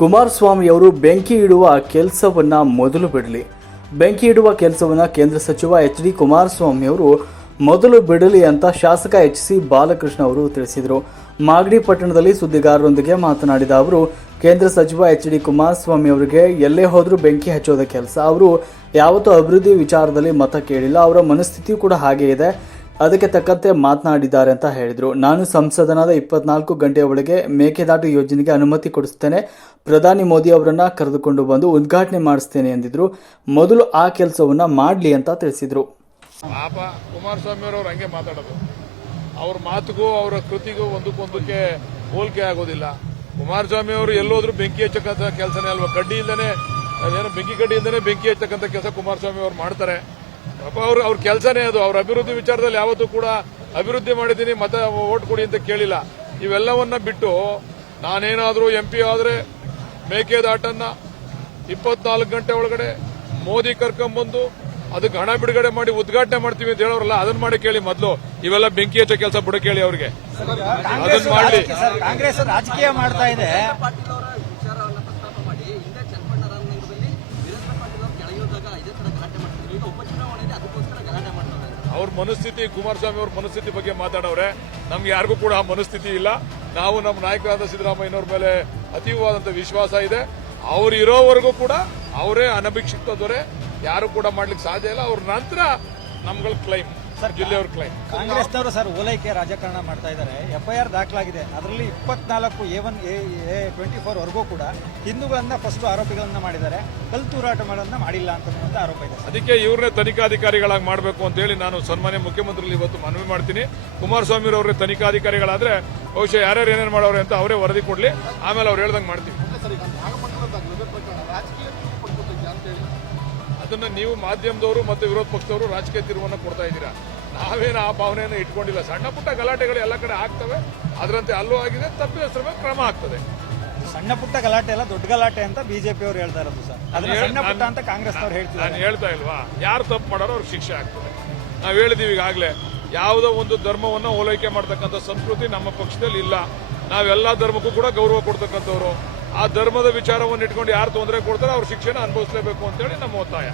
ಕುಮಾರಸ್ವಾಮಿ ಅವರು ಬೆಂಕಿ ಇಡುವ ಕೆಲಸವನ್ನ ಮೊದಲು ಬಿಡಲಿ. ಬೆಂಕಿ ಇಡುವ ಕೆಲಸವನ್ನ ಕೇಂದ್ರ ಸಚಿವ ಎಚ್ ಡಿ ಕುಮಾರಸ್ವಾಮಿಯವರು ಮೊದಲು ಬಿಡಲಿ ಅಂತ ಶಾಸಕ ಎಚ್ ಸಿ ಬಾಲಕೃಷ್ಣ ಅವರು ತಿಳಿಸಿದರು. ಮಾಗಡಿ ಪಟ್ಟಣದಲ್ಲಿ ಸುದ್ದಿಗಾರರೊಂದಿಗೆ ಮಾತನಾಡಿದ ಅವರು, ಕೇಂದ್ರ ಸಚಿವ ಎಚ್ ಡಿ ಕುಮಾರಸ್ವಾಮಿ ಅವರಿಗೆ ಎಲ್ಲೇ ಹೋದರೂ ಬೆಂಕಿ ಹಚ್ಚೋದ ಕೆಲಸ. ಅವರು ಯಾವತ್ತೂ ಅಭಿವೃದ್ಧಿ ವಿಚಾರದಲ್ಲಿ ಮತ ಕೇಳಿಲ್ಲ. ಅವರ ಮನಸ್ಥಿತಿಯೂ ಕೂಡ ಹಾಗೆ ಇದೆ. ಅದಕ್ಕೆ ತಕ್ಕಂತೆ ಮಾತನಾಡಿದ್ದಾರೆ ಅಂತ ಹೇಳಿದರು. ನಾನು ಸಂಸದನಾದ ಇಪ್ಪತ್ನಾಲ್ಕು ಗಂಟೆಯ ಒಳಗೆ ಮೇಕೆದಾಟು ಯೋಜನೆಗೆ ಅನುಮತಿ ಕೊಡಿಸ್ತೇನೆ. ಪ್ರಧಾನಿ ಮೋದಿ ಅವರನ್ನ ಕರೆದುಕೊಂಡು ಬಂದು ಉದ್ಘಾಟನೆ ಮಾಡಿಸ್ತೇನೆ ಎಂದಿದ್ರು. ಮೊದಲು ಆ ಕೆಲಸವನ್ನ ಮಾಡಲಿ ಅಂತ ತಿಳಿಸಿದರು. ಕುಮಾರಸ್ವಾಮಿ ಅವರು ಹಂಗೆ ಮಾತಾಡೋದು. ಅವ್ರ ಮಾತುಗೂ ಅವರ ಕೃತಿಗೂ ಒಂದಕ್ಕೊಂದಕ್ಕೆ ಹೋಲಿಕೆ ಆಗೋದಿಲ್ಲ. ಕುಮಾರಸ್ವಾಮಿ ಅವರು ಎಲ್ಲೋದ್ರು ಬೆಂಕಿ ಹಚ್ಚಕ್ಕಂತ ಕೆಲಸನೇ ಅಲ್ವಾ? ಕಡ್ಡಿಯಿಂದನೇ ಏನೋ ಬೆಂಕಿ ಕಡ್ಡಿಯಿಂದನೇ ಬೆಂಕಿ ಹಚ್ಚಕ್ಕಂತ ಕೆಲಸ ಕುಮಾರಸ್ವಾಮಿ ಅವರು ಮಾಡ್ತಾರೆ. ಪಾಪ ಅವ್ರ ಅವ್ರ ಕೆಲಸನೇ ಅದು. ಅವ್ರ ಅಭಿವೃದ್ಧಿ ವಿಚಾರದಲ್ಲಿ ಯಾವತ್ತೂ ಕೂಡ ಅಭಿವೃದ್ಧಿ ಮಾಡಿದ್ದೀನಿ ಮತ ಓಟ್ ಕೊಡಿ ಅಂತ ಕೇಳಿಲ್ಲ. ಇವೆಲ್ಲವನ್ನ ಬಿಟ್ಟು ನಾನೇನಾದರೂ ಎಂ ಪಿ ಆದರೆ ಮೇಕೆದಾಟನ್ನ ಇಪ್ಪತ್ನಾಲ್ಕು ಗಂಟೆ ಒಳಗಡೆ ಮೋದಿ ಕರ್ಕೊಂಬಂದು ಅದಕ್ಕೆ ಹಣ ಬಿಡುಗಡೆ ಮಾಡಿ ಉದ್ಘಾಟನೆ ಮಾಡ್ತೀವಿ ಅಂತ ಹೇಳೋರಲ್ಲ ಅದನ್ನ ಮಾಡಿ ಕೇಳಿ ಮೊದಲು. ಇವೆಲ್ಲ ಬೆಂಕಿ ಹಚ್ಚೋ ಕೆಲಸ ಬಿಡ ಕೇಳಿ ಅವ್ರಿಗೆ ಅದನ್ನ ಮಾಡ್ಲಿ. ಕಾಂಗ್ರೆಸ್ ರಾಜಕೀಯ ಮಾಡ್ತಾ ಇದೆ. ಮನಸ್ಥಿತಿ, ಕುಮಾರಸ್ವಾಮಿ ಅವ್ರ ಮನಸ್ಥಿತಿ ಬಗ್ಗೆ ಮಾತಾಡೋರೆ ನಮ್ಗೆ ಯಾರಿಗೂ ಕೂಡ ಆ ಮನಸ್ಥಿತಿ ಇಲ್ಲ. ನಾವು ನಮ್ಮ ನಾಯಕರಾದ ಸಿದ್ದರಾಮಯ್ಯನವ್ರ ಮೇಲೆ ಅತೀವವಾದಂತ ವಿಶ್ವಾಸ ಇದೆ. ಅವ್ರು ಇರೋವರೆಗೂ ಕೂಡ ಅವರೇ ಅನಭಿಕ್ಷಿತ ದೊರೆ. ಯಾರು ಕೂಡ ಮಾಡ್ಲಿಕ್ಕೆ ಸಾಧ್ಯ ಇಲ್ಲ. ಅವ್ರ ನಂತರ ನಮ್ಗಳ ಕ್ಲೈಮ್ ಜಿಲ್ಲೆಯವ್ರ ಕ್ಲೈಮ್ ಕಾಂಗ್ರೆಸ್ನವರು ಸರ್ ಓಲೈಕೆ ರಾಜಕಾರಣ ಮಾಡ್ತಾ ಇದ್ದಾರೆ. ಎಫ್ಐಆರ್ ದಾಖಲಾಗಿದೆ. ಅದರಲ್ಲಿ ಇಪ್ಪತ್ನಾಲ್ಕು A one A twenty four ವರೆಗೂ ಕೂಡ ಹಿಂದೂಗಳನ್ನ ಫಸ್ಟ್ ಆರೋಪಿಗಳನ್ನ ಮಾಡಿದ್ದಾರೆ. ಕಲ್ತೂರಾಟಗಳನ್ನ ಮಾಡಿಲ್ಲ ಅಂತ ಆರೋಪ ಇದೆ ಸರ್. ಅದಕ್ಕೆ ಇವ್ರನ್ನೇ ತನಿಖಾಧಿಕಾರಿಗಳಾಗಿ ಮಾಡಬೇಕು ಅಂತ ಹೇಳಿ ನಾನು ಸನ್ಮಾನ್ಯ ಮುಖ್ಯಮಂತ್ರಿ ಇವತ್ತು ಮನವಿ ಮಾಡ್ತೀನಿ. ಕುಮಾರಸ್ವಾಮಿ ಅವರೇ ತನಿಖಾಧಿಕಾರಿಗಳಾದ್ರೆ ಬಹುಶಃ ಯಾರ್ಯಾರು ಏನೇನು ಮಾಡೋರು ಅಂತ ಅವರೇ ವರದಿ ಕೊಡ್ಲಿ. ಆಮೇಲೆ ಅವ್ರು ಹೇಳ್ದಂಗೆ ಮಾಡ್ತೀವಿ. ಅದನ್ನ ನೀವು ಮಾಧ್ಯಮದವರು ಮತ್ತು ವಿರೋಧ ಪಕ್ಷದವರು ರಾಜಕೀಯ ತಿರುವನ್ನು ಕೊಡ್ತಾ ಇದ್ದೀರಾ? ನಾವೇನು ಆ ಭಾವನೆಯನ್ನು ಇಟ್ಕೊಂಡಿಲ್ಲ. ಸಣ್ಣ ಪುಟ್ಟ ಗಲಾಟೆಗಳು ಎಲ್ಲ ಕಡೆ ಆಗ್ತವೆ. ಅದರಂತೆ ಅಲ್ಲೂ ಆಗಿದೆ. ತಪ್ಪಿದ ಮೇಲೆ ಕ್ರಮ ಆಗ್ತದೆ. ಸಣ್ಣ ಪುಟ್ಟ ಗಲಾಟೆ ಎಲ್ಲ ದೊಡ್ಡ ಗಲಾಟೆ ಅಂತ ಬಿಜೆಪಿ ಅವರು ಹೇಳ್ತಾ ಇರೋದು ಸರ್. ಅದನ್ನ ಸಣ್ಣ ಪುಟ್ಟ ಅಂತ ಹೇಳ್ತಾರೆ ನಾನು ಹೇಳ್ತಾ ಇಲ್ವಾ? ಯಾರು ತಪ್ಪು ಮಾಡೋರು ಅವ್ರಿಗೆ ಶಿಕ್ಷೆ ಆಗ್ತದೆ. ನಾವು ಹೇಳಿದೀವಿ ಈಗಾಗಲೇ ಯಾವುದೋ ಒಂದು ಧರ್ಮವನ್ನು ಓಲೈಕೆ ಮಾಡ್ತಕ್ಕಂಥ ಸಂಸ್ಕೃತಿ ನಮ್ಮ ಪಕ್ಷದಲ್ಲಿ ಇಲ್ಲ. ನಾವೆಲ್ಲ ಧರ್ಮಕ್ಕೂ ಕೂಡ ಗೌರವ ಕೊಡ್ತಕ್ಕಂಥವ್ರು. ಆ ಧರ್ಮದ ವಿಚಾರವನ್ನು ಇಟ್ಕೊಂಡು ಯಾರು ತೊಂದರೆ ಕೊಡ್ತಾರೆ ಅವ್ರ ಶಿಕ್ಷಣ ಅನುಭವಿಸಲೇಬೇಕು ಅಂತೇಳಿ ನಮ್ಮ ಒತ್ತಾಯ.